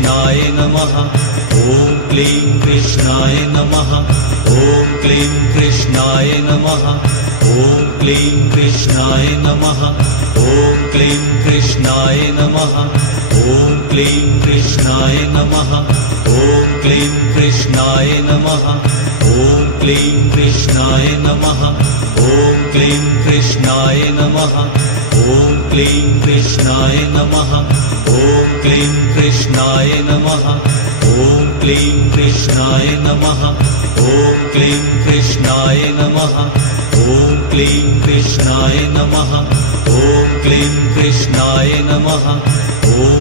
कृष्णाय नमः। ॐ क्लीं कृष्णाय नमः। ॐ क्लीं कृष्णाय नमः। ॐ क्लीं कृष्णाय नमः। ॐ क्लीं कृष्णाय नमः। ॐ क्लीं कृष्णाय नमः। ॐ क्लीं कृष्णाय नमः। ॐ क्लीं कृष्णाय नमः। ॐ क्लीं कृष्णाय नमः। ॐ क्लीं कृष्णाय नमः। ॐ क्लीं कृष्णाय नमः। ॐ क्लीं कृष्णाय नमः। ॐ क्लीं कृष्णाय नमः। ॐ क्लीं कृष्णाय नमः। ॐ क्लीं कृष्णाय नमः। ॐ